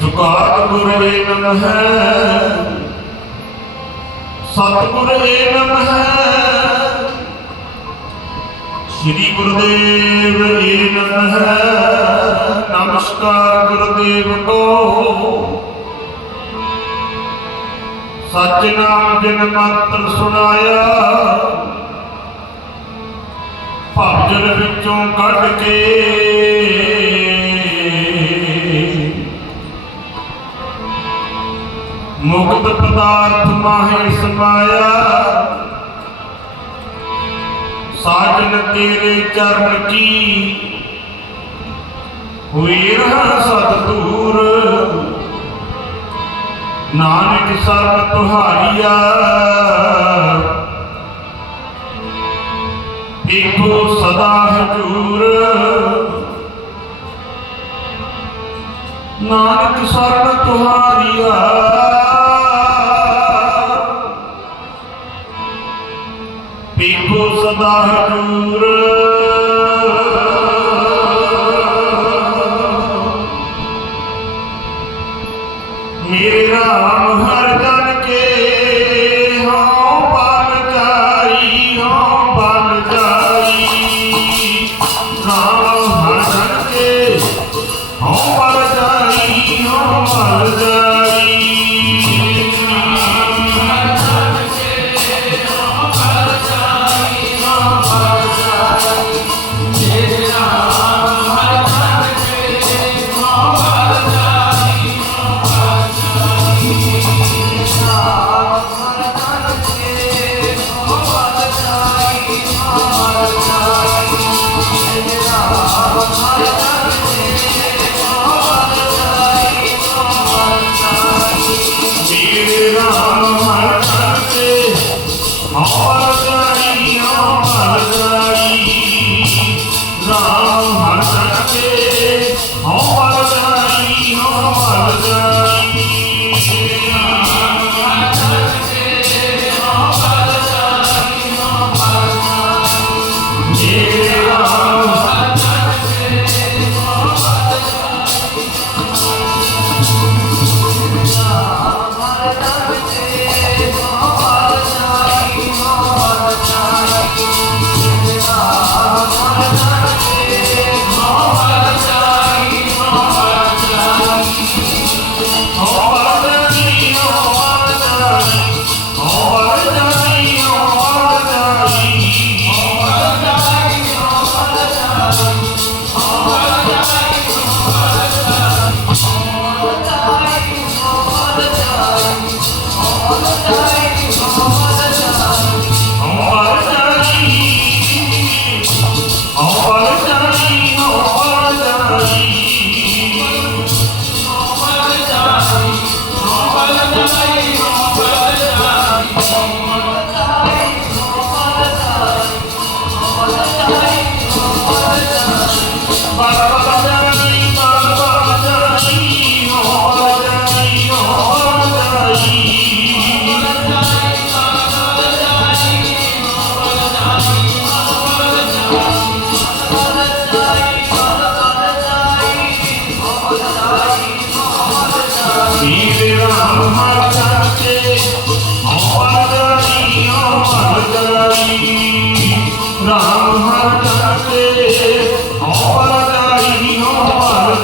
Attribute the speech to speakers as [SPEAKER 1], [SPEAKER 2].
[SPEAKER 1] ਜੁਗਾਦ ਗੁਰ ਨਮ ਹੈ। ਸਤਿਗੁਰ ਏ ਨਮ ਹੈ। ਸ੍ਰੀ ਗੁਰਦੇਵ ਏ ਨਮ ਹੈ। ਨਮਸਕਾਰ ਗੁਰਦੇਵ ਕੋ। ਸੱਚ ਨਾਮ ਜਿਨ ਮੰਤਰ ਸੁਣਾਇਆ। ਭਜਨ ਵਿੱਚੋਂ ਕੱਢ ਕੇ ਮੁਕਤ ਪਦਾਰਥ ਮਾਹੇ ਸਮਾਇਆ। ਸਾਜਨ ਤੇਰੇ ਚਰਨ ਕੀ ਹੋਈ ਰਹਾ ਸਤਿਗੁਰ? ਨਾਨਕ ਸਰਬ ਤੁਹਾਰੀਆ। ਏਕੋ ਸਦਾ ਹਜੂਰ। ਨਾਨਕ ਸਰਬ ਤੁਹਾਰੀਆ। ਏਕੋ ਸਦਾ ਹਜੂਰ। ਮੇਰੇ ਰਾਮ ਹਰ ਜਨ ਕੇ ਹਉ ਬਨ ਜਾਈ, ਹਉ ਬਨ ਜਾਈ। ਰਾਮ ਹਰ ਜਨ ਕੇ ਹਉ ਬਨ ਜਾਈ, ਹਉ ਬਨ ਜਾਈ। ਹਉ Ram Har Tate, Aur Dari Har